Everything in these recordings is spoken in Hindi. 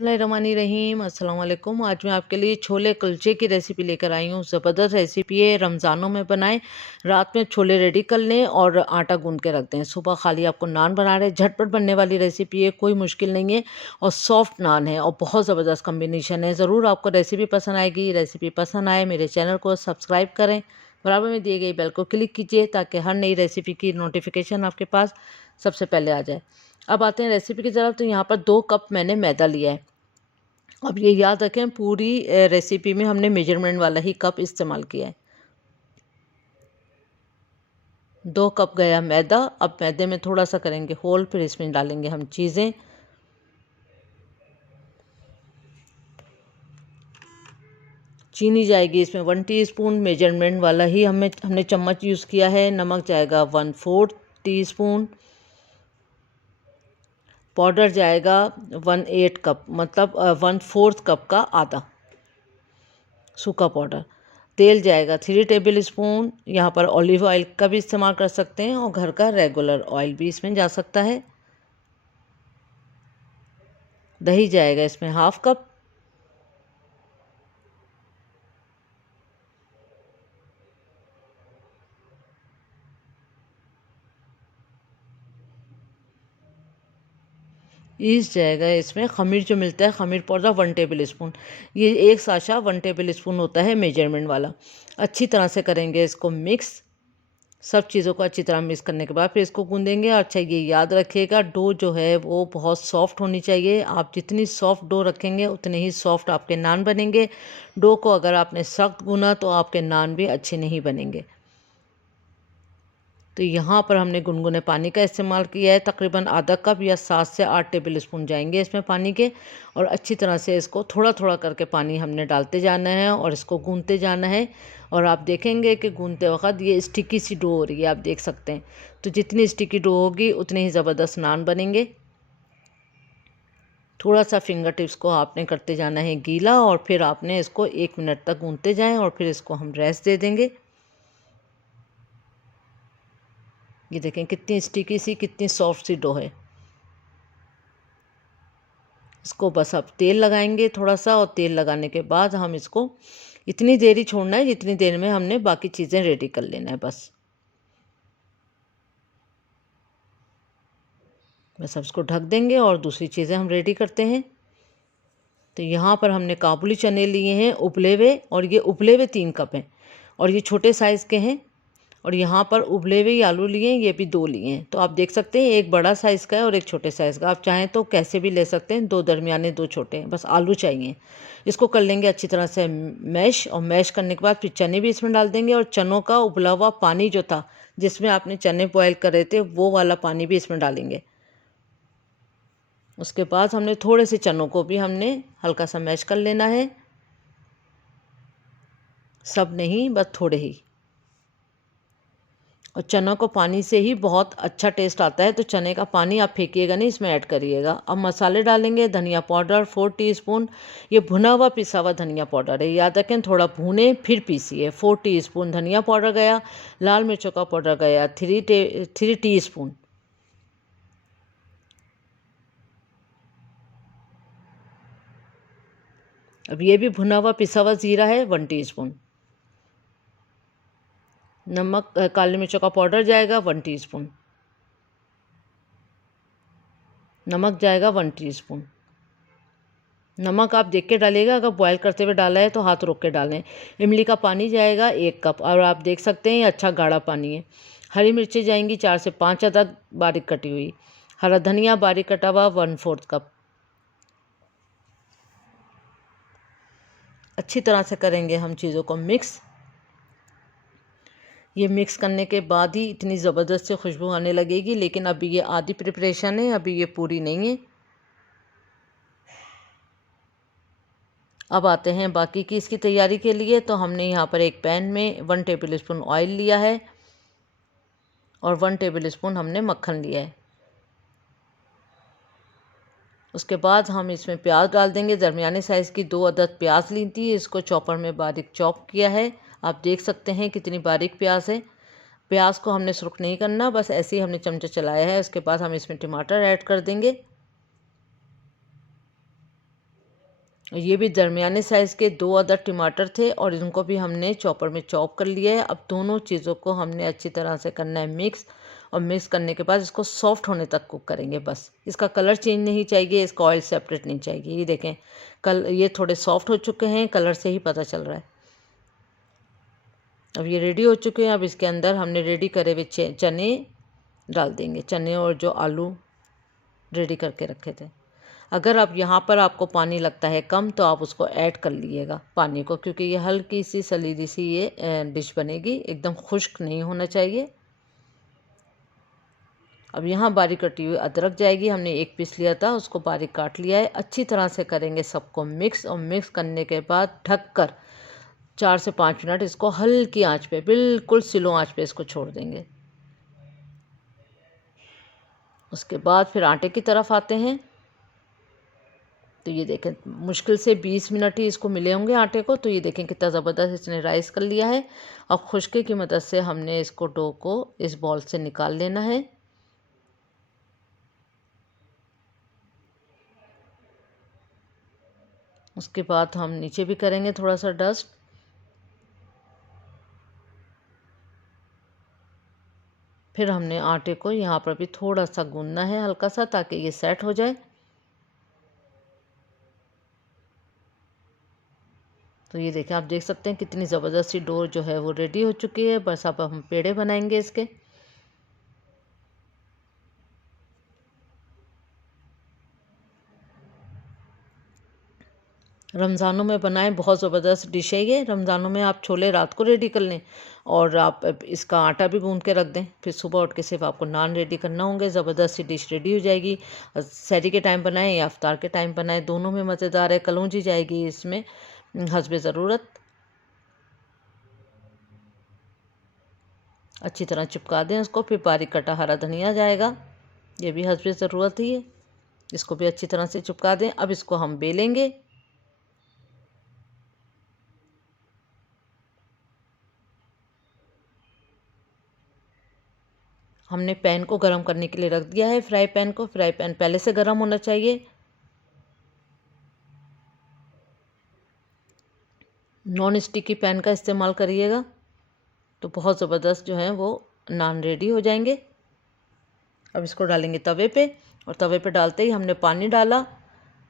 बिस्मिल्लाहिर्रहमानिर्रहीम अस्सलाम वालेकुम। आज मैं आपके लिए छोले कुलचे की रेसिपी लेकर आई हूँ। ज़बरदस्त रेसिपी है, रमज़ानों में बनाएं। रात में छोले रेडी कर लें और आटा गूंद के रख दें। सुबह खाली आपको नान बना रहे, झटपट बनने वाली रेसिपी है, कोई मुश्किल नहीं है और सॉफ्ट नान है और बहुत ज़बरदस्त कम्बिनेशन है। ज़रूर आपको रेसिपी पसंद आएगी। रेसिपी पसंद आए मेरे चैनल को सब्सक्राइब करें, बराबर में दिए गई बेल को क्लिक कीजिए ताकि हर नई रेसिपी की नोटिफिकेशन आपके पास सबसे पहले आ जाए। अब आते हैं रेसिपी की तरफ। तो यहाँ पर 2 कप मैंने मैदा लिया है। अब ये याद रखें, पूरी रेसिपी में हमने मेजरमेंट वाला ही कप इस्तेमाल किया है। 2 कप गया मैदा। अब मैदे में थोड़ा सा करेंगे होल, फिर इसमें डालेंगे हम चीज़ें। चीनी जाएगी इसमें 1 टीस्पून, मेजरमेंट वाला ही हमने चम्मच यूज़ किया है। नमक जाएगा 1/4 टीस्पून। पाउडर जाएगा 1/8 कप, मतलब 1/4 कप का आधा सूखा पाउडर। तेल जाएगा 3 टेबल स्पून। यहाँ पर ऑलिव ऑयल का भी इस्तेमाल कर सकते हैं और घर का रेगुलर ऑयल भी इसमें जा सकता है। दही जाएगा इसमें 1/2 कप। ईस्ट जाएगा इसमें, खमीर जो मिलता है खमीर पाउडर 1 टेबल स्पून। ये एक साशा 1 टेबल स्पून होता है मेजरमेंट वाला। अच्छी तरह से करेंगे इसको मिक्स। सब चीज़ों को अच्छी तरह मिक्स करने के बाद फिर इसको गूंदेंगे। अच्छा, ये याद रखिएगा, डो जो है वो बहुत सॉफ्ट होनी चाहिए। आप जितनी सॉफ्ट डो रखेंगे उतने ही सॉफ्ट आपके नान बनेंगे। डो को अगर आपने सख्त गूना तो आपके नान भी अच्छे नहीं बनेंगे। तो यहाँ पर हमने गुनगुने पानी का इस्तेमाल किया है। तकरीबन आधा कप या 7 से 8 टेबल स्पून जाएंगे इसमें पानी के। और अच्छी तरह से इसको थोड़ा थोड़ा करके पानी हमने डालते जाना है और इसको गूंदते जाना है। और आप देखेंगे कि गूंदते वक्त ये स्टिकी सी डो हो रही है, आप देख सकते हैं। तो जितनी स्टिकी डो होगी उतने ही ज़बरदस्त नान बनेंगे। थोड़ा सा फिंगर टिप्स को आपने करते जाना है गीला और फिर आपने इसको 1 मिनट तक गूंदते जाएं और फिर इसको हम रेस्ट दे देंगे। ये देखें कितनी स्टिकी सी, कितनी सॉफ्ट सी डो है। इसको बस अब तेल लगाएंगे थोड़ा सा, और तेल लगाने के बाद हम इसको इतनी देर ही छोड़ना है जितनी देर में हमने बाकी चीज़ें रेडी कर लेना है। बस अब इसको ढक देंगे और दूसरी चीज़ें हम रेडी करते हैं। तो यहाँ पर हमने काबुली चने लिए हैं उबले हुए, और ये उबले हुए 3 कप हैं और ये छोटे साइज़ के हैं। और यहाँ पर उबले हुए आलू लिए हैं, ये भी 2 लिए हैं। तो आप देख सकते हैं एक बड़ा साइज़ का है और एक छोटे साइज़ का। आप चाहें तो कैसे भी ले सकते हैं, 2 दरमियाने 2 छोटे हैं, बस आलू चाहिए। इसको कर लेंगे अच्छी तरह से मैश, और मैश करने के बाद फिर चने भी इसमें डाल देंगे। और चनों का उबला हुआ पानी जो था जिसमें आपने चने बॉयल कर रहे थे, वो वाला पानी भी इसमें डालेंगे। उसके बाद हमने थोड़े से चनों को भी हमने हल्का सा मैश कर लेना है, सब नहीं बस थोड़े ही। और चना को पानी से ही बहुत अच्छा टेस्ट आता है, तो चने का पानी आप फेंकिएगा नहीं, इसमें ऐड करिएगा। अब मसाले डालेंगे। धनिया पाउडर 4 टीस्पून। ये भुना हुआ पिसा हुआ धनिया पाउडर है, याद रखें, थोड़ा भूने फिर पीसिए। 4 टीस्पून धनिया पाउडर गया। लाल मिर्चों का पाउडर गया 3 टीस्पून। अब ये भी भुना हुआ पिसा हुआ ज़ीरा है 1 टीस्पून। नमक, काली मिर्चों का पाउडर जाएगा 1 टीस्पून। नमक जाएगा 1 टीस्पून। नमक आप देख के डालिएगा, अगर बॉयल करते हुए डाला है तो हाथ रोक के डालें। इमली का पानी जाएगा 1 कप, और आप देख सकते हैं ये अच्छा गाढ़ा पानी है। हरी मिर्ची जाएंगी 4 से 5 अदद बारीक कटी हुई। हरा धनिया बारीक कटा हुआ 1/4 कप। अच्छी तरह से करेंगे हम चीज़ों को मिक्स। ये मिक्स करने के बाद ही इतनी ज़बरदस्त से खुशबू आने लगेगी, लेकिन अभी ये आधी प्रिपरेशन है, अभी ये पूरी नहीं है। अब आते हैं बाकी की इसकी तैयारी के लिए। तो हमने यहाँ पर एक पैन में 1 टेबल स्पून ऑयल लिया है और 1 टेबल स्पून हमने मक्खन लिया है। उसके बाद हम इसमें प्याज डाल देंगे। दरमियाने साइज़ की 2 अदद प्याज ली थी, इसको चॉपर में बारीक चॉप किया है। आप देख सकते हैं कितनी बारीक प्याज है। प्याज को हमने सुर्ख नहीं करना, बस ऐसे ही हमने चमचा चलाया है। उसके बाद हम इसमें टमाटर ऐड कर देंगे। ये भी दरमियाने साइज़ के 2 अदद टमाटर थे और इनको भी हमने चॉपर में चॉप कर लिया है। अब दोनों चीज़ों को हमने अच्छी तरह से करना है मिक्स, और मिक्स करने के बाद इसको सॉफ्ट होने तक कुक करेंगे बस। इसका कलर चेंज नहीं चाहिए, इसका ऑयल सेपरेट नहीं चाहिए। ये देखें ये थोड़े सॉफ्ट हो चुके हैं, कलर से ही पता चल रहा है। अब ये रेडी हो चुके हैं। अब इसके अंदर हमने रेडी करे हुए चने डाल देंगे, चने और जो आलू रेडी करके रखे थे। अगर आप यहाँ पर आपको पानी लगता है कम तो आप उसको ऐड कर लीजिएगा पानी को, क्योंकि ये हल्की सी सलीली सी ये डिश बनेगी, एकदम खुश्क नहीं होना चाहिए। अब यहाँ बारीक कटी हुई अदरक जाएगी, हमने एक पीस लिया था उसको बारीक काट लिया है। अच्छी तरह से करेंगे सबको मिक्स, और मिक्स करने के बाद ढककर 4 से 5 मिनट इसको हल्की आंच पे, बिल्कुल स्लो आंच पे इसको छोड़ देंगे। उसके बाद फिर आटे की तरफ आते हैं। तो ये देखें मुश्किल से 20 मिनट ही इसको मिले होंगे आटे को। तो ये देखें कितना ज़बरदस्त इसने राइस कर लिया है। अब खुश्के की मदद से हमने इसको डो को इस बॉल से निकाल लेना है। उसके बाद हम नीचे भी करेंगे थोड़ा सा डस्ट। फिर हमने आटे को यहाँ पर भी थोड़ा सा गूंदना है हल्का सा, ताकि ये सेट हो जाए। तो ये देखें, आप देख सकते हैं कितनी ज़बरदस्त सी डो जो है वो रेडी हो चुकी है। बस अब हम पेड़े बनाएंगे इसके। रमज़ानों में बनाएं, बहुत ज़बरदस्त डिश है ये। रमज़ानों में आप छोले रात को रेडी कर लें और आप इसका आटा भी गूंद के रख दें, फिर सुबह उठ के सिर्फ आपको नान रेडी करना होंगे, ज़बरदस्त सी डिश रेडी हो जाएगी। सहरी के टाइम बनाएं या इफ्तार के टाइम बनाएं, दोनों में मज़ेदार है। कलौंजी जाएगी इसमें हस्बे ज़रूरत। अच्छी तरह चिपका दें उसको। फिर बारीक कटा हरा धनिया जाएगा, ये भी हस्बे ज़रूरत ही है, इसको भी अच्छी तरह से चिपका दें। अब इसको हम बेलेंगे। हमने पैन को गरम करने के लिए रख दिया है, फ्राई पैन को। फ्राई पैन पहले से गरम होना चाहिए। नॉन स्टिकी पैन का इस्तेमाल करिएगा, तो बहुत ज़बरदस्त जो है वो नान रेडी हो जाएंगे। अब इसको डालेंगे तवे पे, और तवे पे डालते ही हमने पानी डाला।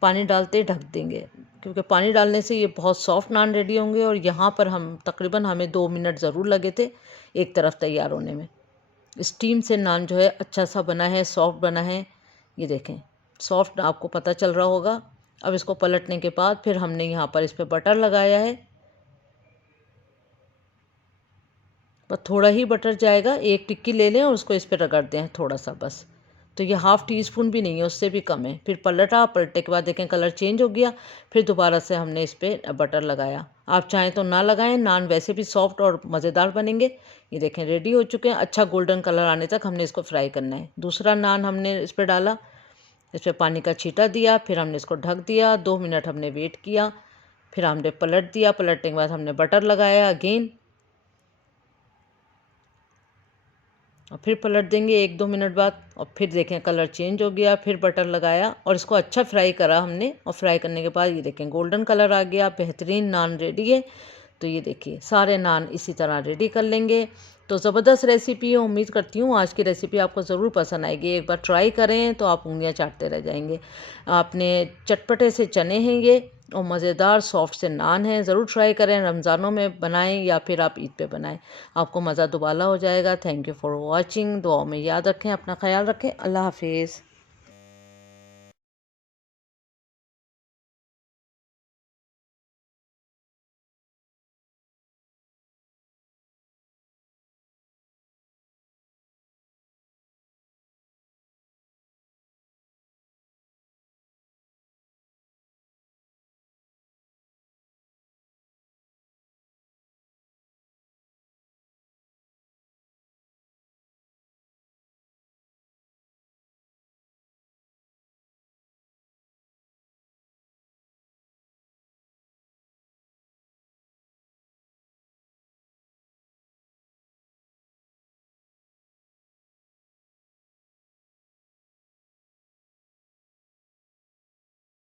पानी डालते ही ढक देंगे, क्योंकि पानी डालने से ये बहुत सॉफ्ट नान रेडी होंगे। और यहाँ पर तकरीबन हमें 2 मिनट ज़रूर लगे थे एक तरफ तैयार होने में। स्टीम से नान जो है अच्छा सा बना है, सॉफ्ट बना है। ये देखें सॉफ्ट आपको पता चल रहा होगा। अब इसको पलटने के बाद फिर हमने यहाँ पर इस पर बटर लगाया है। बस थोड़ा ही बटर जाएगा, एक टिक्की ले लें और उसको इस पर रगड़ दें थोड़ा सा बस। तो ये हाफ़ टी स्पून भी नहीं है, उससे भी कम है। फिर पलटने के बाद देखें कलर चेंज हो गया। फिर दोबारा से हमने इस पर बटर लगाया। आप चाहें तो ना लगाएं, नान वैसे भी सॉफ्ट और मज़ेदार बनेंगे। ये देखें रेडी हो चुके हैं। अच्छा गोल्डन कलर आने तक हमने इसको फ्राई करना है। दूसरा नान हमने इस पर डाला, इस पर पानी का छींटा दिया, फिर हमने इसको ढक दिया। 2 मिनट हमने वेट किया, फिर हमने पलट दिया। पलटने के बाद हमने बटर लगाया अगेन, और फिर पलट देंगे 1-2 मिनट बाद। और फिर देखें कलर चेंज हो गया। फिर बटर लगाया और इसको अच्छा फ्राई करा हमने। और फ्राई करने के बाद ये देखें गोल्डन कलर आ गया, बेहतरीन नान रेडी है। तो ये देखिए सारे नान इसी तरह रेडी कर लेंगे। तो ज़बरदस्त रेसिपी है। उम्मीद करती हूँ आज की रेसिपी आपको ज़रूर पसंद आएगी। एक बार ट्राई करें तो आप उंगलियां चाटते रह जाएंगे। आपने चटपटे से चने हैं ये, और मज़ेदार सॉफ्ट से नान हैं। ज़रूर ट्राई करें, रमज़ानों में बनाएं या फिर आप ईद पे बनाएं, आपको मज़ा दुबाला हो जाएगा। Thank you for watching. दुआओं में याद रखें, अपना ख्याल रखें। अल्लाह हाफिज़।